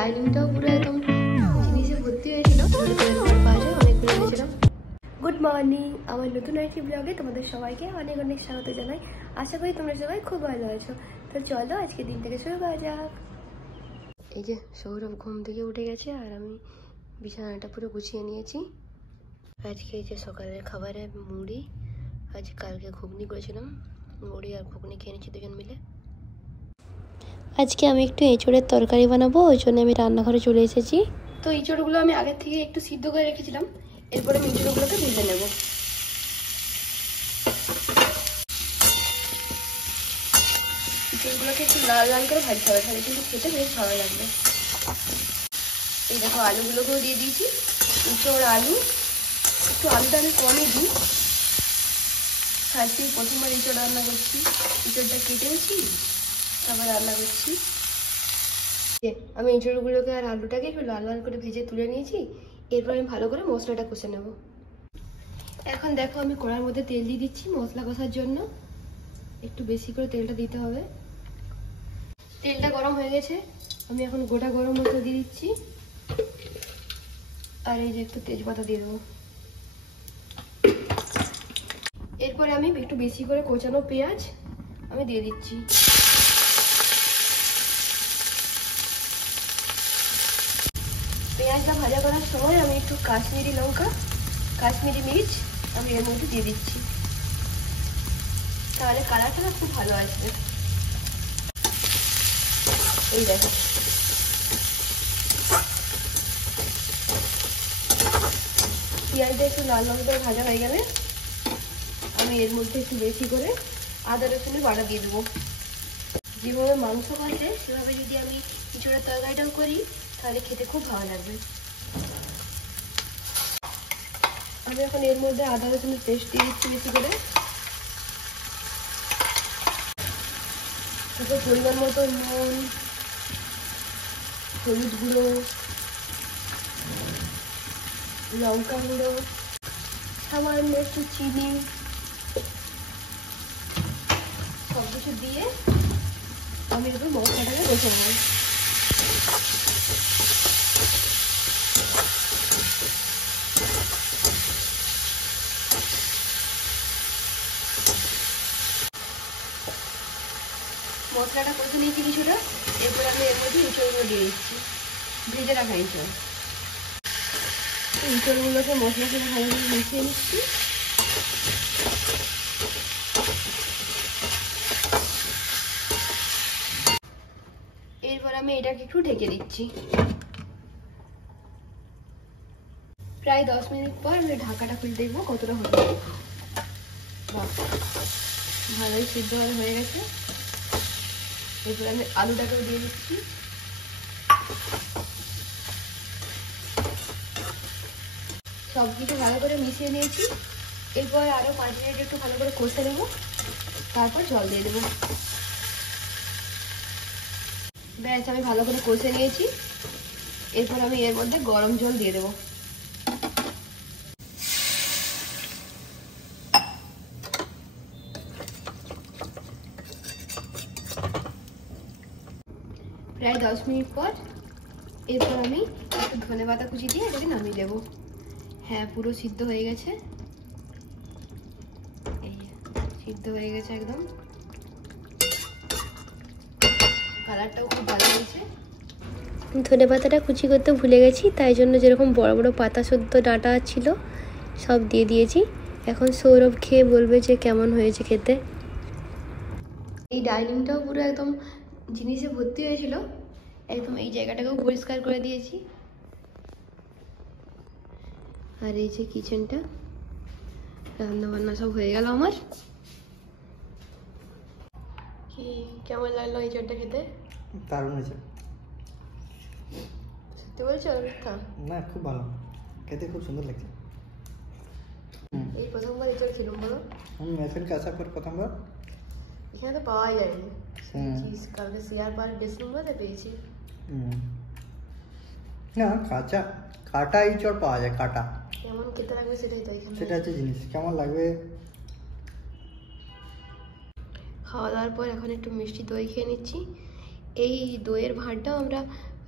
ডাইনিংটাও পুরো একদম জিনিসে ভর্তি হয়েছিল। অনেকগুলো এনেছিলাম। গুড মর্নিং, আমার নতুন একটি ব্লগে তোমাদের সবাইকে অনেক অনেক স্বাগত জানাই। আশা করি তোমরা সবাই খুব ভালো আছো। তো চলো আজকে দিন থেকে শুরু করা যাক। এই যে সৌরভ ঘুম থেকে উঠে গেছে আর আমি বিছানাটা পুরো গুছিয়ে নিয়েছি। আজকে এই যে সকালের খাবারে মুড়ি, আজ কালকে ঘুগনি করেছিলাম, মুড়ি আর ঘুগনি খেয়ে নিচ্ছি দুজন মিলে। আজকে আমি একটু এঁচোড়ের তরকারি বানাবো, ওই জন্য আমি রান্নাঘরে চলে এসেছি। তো এঁচোড়গুলো আমি আগের থেকে একটু সিদ্ধ করে রেখেছিলাম, এরপরে আমি এঁচোড়গুলোকে ভেজে নেব। এঁচোড়গুলোকে একটু লাল লাল করে ভাজতে হবে, তাহলে কিন্তু খেতে বেশ ভালো লাগবে। এই দেখো আলুগুলোকেও দিয়ে দিয়েছি, এঁচোড় আলু, একটু আলুটা আমি কমই দিই, আজকে প্রথমবার এঁচোড় রান্না করছি। এঁচোড়টা কেটেছি তারপর রান্না করছি। আমি এঁচোড়গুলোকে আর আলুটাকে একটু লাল লাল করে ভেজে তুলে নিয়েছি, এরপর আমি ভালো করে মশলাটা কষে নেব। এখন দেখো আমি কড়ার মধ্যে তেল দিয়ে দিচ্ছি মশলা কষার জন্য। একটু বেশি করে তেলটা দিতে হবে। তেলটা গরম হয়ে গেছে, আমি এখন গোটা গরম মশলা দিয়ে দিচ্ছি আর এই যে একটু তেজপাতা দিয়ে দেবো। এরপরে আমি একটু বেশি করে কোচানো পেঁয়াজ আমি দিয়ে দিচ্ছি। পেঁয়াজটা ভাজা করার সময় আমি একটু কাশ্মীরি লঙ্কা, কাশ্মীরি মির্চ আমি এর মধ্যে দিয়ে দিচ্ছি, তাহলে কালারটা খুব ভালো আসবে। এই দেখো পেঁয়াজটা একটু লাল লাল করে ভাজা হয়ে গেলে আমি এর মধ্যে একটু বেশি করে আদা রসুনের বাটা দিয়ে দেবো। যেভাবে মাংস ভাজে সেভাবে যদি আমি এঁচোড়ের তরকারিটাও করি তাহলে খেতে খুব ভালো লাগবে। আমি এখন এর মধ্যে আদা রসুনের পেস্ট দিয়ে দিচ্ছি বেশি করে, তারপর পরিমাণ মতো নুন, হলুদ গুঁড়ো, লঙ্কা গুঁড়ো, সামান্য একটু চিনি, সব কিছু দিয়ে আমি একটু মশলাটাকে কষে নেব। মশলাটা কষে নিয়েছি কিছুটা, এরপর আমি এর মধ্যে এঁচোড়গুলো দিয়ে দিচ্ছি, ভেজে রাখা এঁচোড়। এঁচোড়গুলোকে মশলার সাথে ভালোভাবে মিশিয়ে নিচ্ছি। এরপর আমি এটাকে একটু ঢেকে দিচ্ছি। প্রায় 10 মিনিট পর আমি ঢাকাটা খুলে দেখবো কতটা হলো। ভালোই সিদ্ধ হয়ে গেছে। এরপর আমি আলুটাকেও দিয়ে দিচ্ছি। সব কিছু ভালো করে মিশিয়ে নিয়েছি, এরপর আরো 5 মিনিট একটু ভালো করে কষে নেবো, তারপর জল দিয়ে দেবো। ব্যাস আমি ভালো করে কষে নিয়েছি, এরপর আমি এর মধ্যে গরম জল দিয়ে দেবো। প্রায় 10 মিনিট পর এরপর আমি একটু ধনেপাতা কুচি দিয়ে এটাকে নামিয়ে দেবো। হ্যাঁ পুরো সিদ্ধ হয়ে গেছে, এই সিদ্ধ হয়ে গেছে একদম, কালারটাও খুব ভালো হয়েছে। ধনেপাতাটা কুচি করতে ভুলে গেছি, তাই জন্য যেরকম বড় বড় পাতা শুদ্ধ ডাঁটা ছিল সব দিয়ে দিয়েছি। এখন সৌরভ খেয়ে বলবে যে কেমন হয়েছে খেতে। এই ডাইনিংটাও পুরো একদম জিনিসে ভর্তি হয়েছিল, একদম এই জায়গাটাকেও পরিষ্কার করে দিয়েছি। আর এই যে কিচেনটা, রান্না বান্না সব হয়ে গেল আমার। কি কেমন লাগলো এই চটটা খেতে? দারুণ হয়েছে। সত্যি বলছো মিথ্যা? না খুব ভালো, খেতে খুব সুন্দর লাগছে। এই প্রথমবার এঁচড় খেলাম বলো। এখানকে আসার পর প্রথমবার। এখানে তো পাওয়াই যায়নি, কালকে শেয়ার পার ডিসেম্বরে পেয়েছি। না কাঁচা কাটা এঁচড় পাওয়া যায়, কাটা কেমন খেতে লাগবে সেটাই তো এখানে, সেটা হচ্ছে জিনিস, কেমন লাগবে। খাওয়া দাওয়ার পর এখন একটু মিষ্টি দই খেয়ে নিচ্ছি। এই দইয়ের ভাঁড়টাও আমরা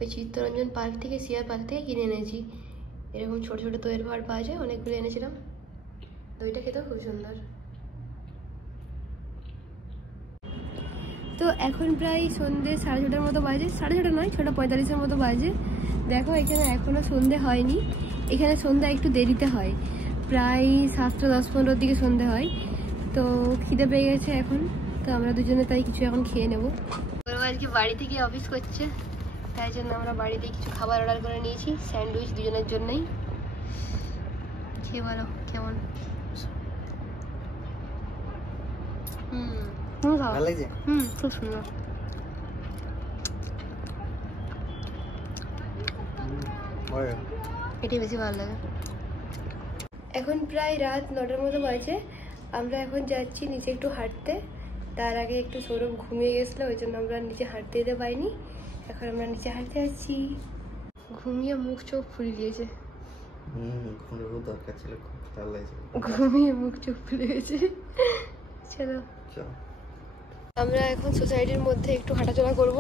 ওই চিত্তরঞ্জন পার্ক থেকে সিআর পার্ক থেকে কিনে এনেছি। এরকম ছোট ছোট দইয়ের ভাঁড় পাওয়া যায়, অনেকগুলো এনেছিলাম। দইটা খেতেও খুব সুন্দর। তো এখন প্রায় সন্ধ্যে 6:30টার মতো বাজে, 6:30 নয় 6:45-এর মতো বাজে। দেখো এখানে এখনো সন্ধে হয়নি, এখানে সন্ধ্যা একটু দেরিতে হয়, প্রায় 7:10-15 দিকে সন্ধে হয়। তো খিদে পেয়ে গেছে এখন, তো আমরা দুজনে তাই কিছু এখন খেয়ে নেবো। ওরা আজকে বাড়ি থেকে অফিস করছে, তাই জন্য আমরা বাড়িতে কিছু খাবার অর্ডার করে নিয়েছি, স্যান্ডউইচ দুজনের জন্যই। খেয়ে বলো কেমন? ভালো লাগছে। খুব সুন্দর। এটাই বেশি ভালো লাগে। এখন প্রায় রাত 9টার মতো বাজে। আমরা এখন যাচ্ছি নিচে একটু হাঁটতে। তার আগে একটু সৌরভ ঘুমিয়ে গেছিলো, ওই জন্য আমরা নিচে হাঁটতে যেতে পারিনি। এখন আমরা নিচে হাঁটতে যাচ্ছি। ঘুমিয়ে মুখ চোখ ফুলে দিয়েছে। দরকার ছিল, খুব ভালো লাগছে। ঘুমিয়ে মুখ চোখ ফুলে গেছে। চলো আমরা এখন সোসাইটির মধ্যে একটু হাঁটাচলা করব।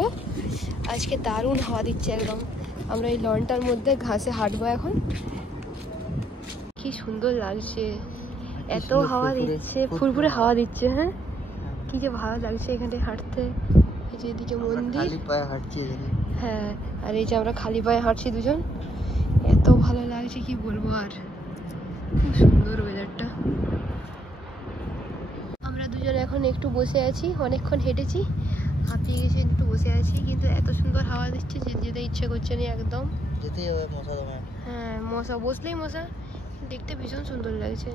আজকে দারুণ হাওয়া দিচ্ছে একদম। আমরা এই লনটার মধ্যে ঘাসে হাঁটবো এখন। কি সুন্দর লাগছে, এত হাওয়া দিচ্ছে, ফুরফুরে হাওয়া দিচ্ছে। হ্যাঁ, কি যে ভালো লাগছে এখানে হাঁটতে। এই যে এদিকে মন্দির, হ্যাঁ, আর এই যে আমরা খালি পায়ে হাঁটছি দুজন, এত ভালো লাগছে কি বলবো। আর খুব সুন্দর ওয়েদারটা। আমরা দুজন এখন একটু বসে আছি, অনেকক্ষণ হেঁটেছি, হাঁপিয়ে গেছি, একটু বসে আছি। কিন্তু এত সুন্দর হাওয়া দিচ্ছে যে যেতে ইচ্ছে করছে না একদম। যেতেই হবে, মশা দমে। হ্যাঁ, মশা, বসলেই মশা। দেখতে ভীষণ সুন্দর লাগছে।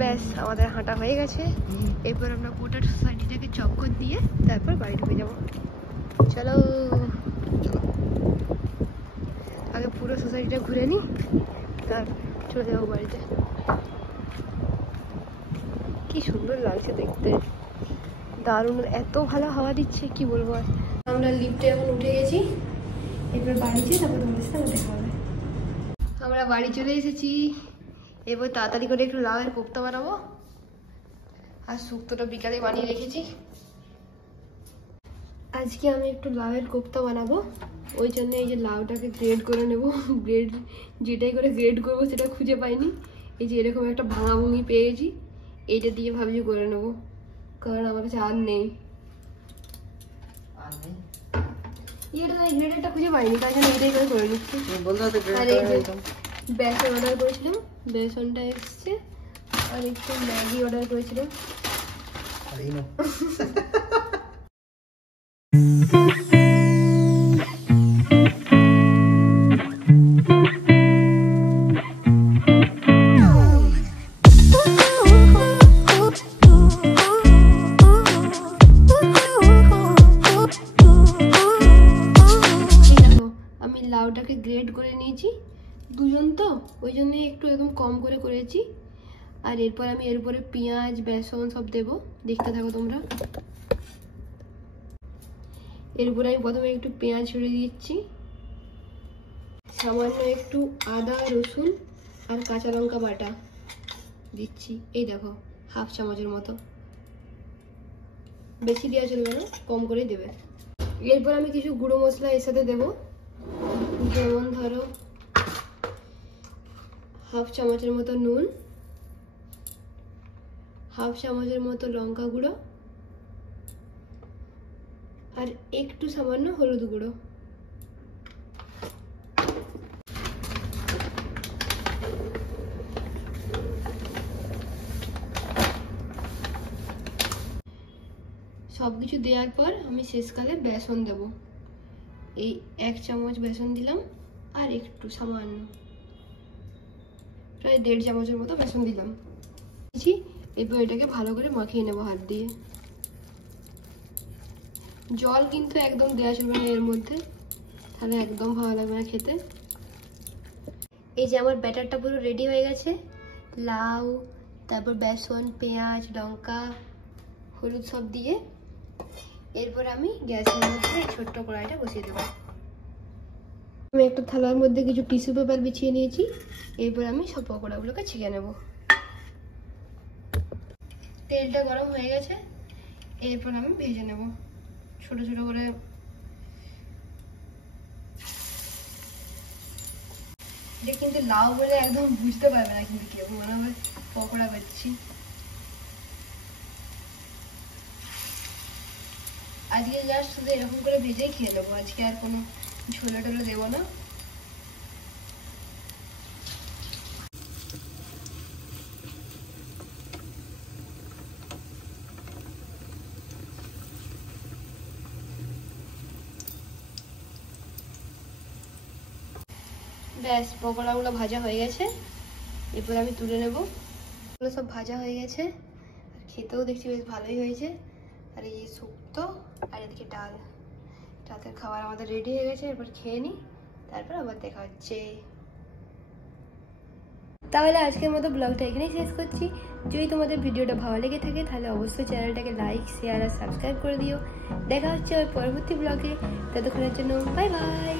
ব্যাস, আমাদের হাঁটা হয়ে গেছে। এরপর আমরা গোটা সোসাইটিটাকে চক্কর দিয়ে তারপর বাড়ি ঢুকে যাবো। চলো আগে পুরো সোসাইটিটা ঘুরে নিই, তারপর চলে যাবো বাড়িতে। কি সুন্দর লাগছে দেখতে, দারুণ, এত ভালো হাওয়া দিচ্ছে কি বলবো। আর আমরা লিফটে এখন উঠে গেছি, এরপর বাড়ি যেয়ে তারপর তোমাদের সাথে দেখা হবে। আমরা বাড়ি চলে এসেছি। এরপর তাড়াতাড়ি করে একটু লাউয়ের কোপ্তা বানাবো, আর শুক্তোটা বিকালে বানিয়ে রেখেছি। আজকে আমি একটু লাউয়ের কোপ্তা বানাবো, ওই জন্য এই যে লাউটাকে গ্রেড করে নেব। গ্রেড যেটাই করে গ্রেড করবো সেটা খুঁজে পাইনি। এই যে এরকম একটা ভাঙা ভুঙি পেয়েছি, এইটা দিয়ে ভাবছি করে নেবো, কারণ আমার কাছে আর নেই। গ্রেডারটা খুঁজে পাইনি, তাই জন্য এটাই করে নিচ্ছি। আর এই যে বেসন অর্ডার করেছিলাম, বেসনটা এসছে। আর একটু ম্যাগি অর্ডার করেছিলাম। লাউটাকে গ্রেড করে নিয়েছি, দুজন তো ওই জন্য একটু একদম কম করে করেছি। আর এরপর আমি এর উপরে পেঁয়াজ বেসন সব দেবো, দেখতে থাকো তোমরা। এর উপরে আমি প্রথমে একটু পেঁয়াজ ছড়ে দিচ্ছি, সামান্য একটু আদা রসুন আর কাঁচা লঙ্কা বাটা দিচ্ছি, এই দেখো 1/2 চামচের মতো। বেশি দেওয়া চলবে না, কম করে দেবে। এরপর আমি কিছু গুঁড়ো মশলা এর সাথে দেবো, যেমন ধরো 1/2 চামচের মতো নুন, 1/2 চামচের মতো লঙ্কা গুঁড়ো, আর একটু সামান্য হলুদ গুঁড়ো। সবকিছু দেওয়ার পর আমি শেষকালে বেসন দেব। এই 1 চামচ বেসন দিলাম, আর একটু সামান্য প্রায় 1.5 চামচের মতো বেসন দিলাম। এরপর এটাকে ভালো করে মাখিয়ে নেব হাত দিয়ে। জল কিন্তু একদম দেওয়া চলবে না এর মধ্যে, তাহলে একদম ভালো লাগবে না খেতে। এই যে আমার ব্যাটারটা পুরো রেডি হয়ে গেছে। লাউ, তারপর বেসন, পেঁয়াজ, লঙ্কা, হলুদ সব দিয়ে এরপর আমি গ্যাসের মধ্যে ছোট্ট কড়াইটা বসিয়ে দেবো। আমি একটা থালার মধ্যে কিছু টিস্যু পেপার বিছিয়ে নিয়েছি। এরপর আমি সব পকোড়াগুলোকে ছেঁকে নেব। তেলটা গরম হয়ে গেছে, এরপর আমি ভেজে নেব ছোট ছোট করে। যে কিন্তু লাউ বলে একদম বুঝতে পারবে না কিন্তু কেউ, মনে হবে পকোড়া করছি। আজকে জাস্ট শুধু এরকম করে ভেজেই খেয়ে নেবো, আজকে আর কোনো ঝোলে টোলে দেবো না। ব্যাস পকোড়াগুলো ভাজা হয়ে গেছে, এরপরে আমি তুলে নেব। এগুলো সব ভাজা হয়ে গেছে, আর খেতেও দেখছি বেশ ভালোই হয়েছে। আর এই শুক্তো আর এদিকে ডাল, রাতের খাবার আমাদের রেডি হয়ে গেছে। এরপর খেয়ে নিই, তারপর আবার দেখা হচ্ছে। তাহলে আজকের মতো ব্লগটা এখানেই শেষ করছি। যদি তোমাদের ভিডিওটা ভালো লেগে থাকে তাহলে অবশ্যই চ্যানেলটাকে লাইক, শেয়ার আর সাবস্ক্রাইব করে দিও। দেখা হচ্ছে ওই পরবর্তী ব্লগে, ততক্ষণের জন্য বাই বাই।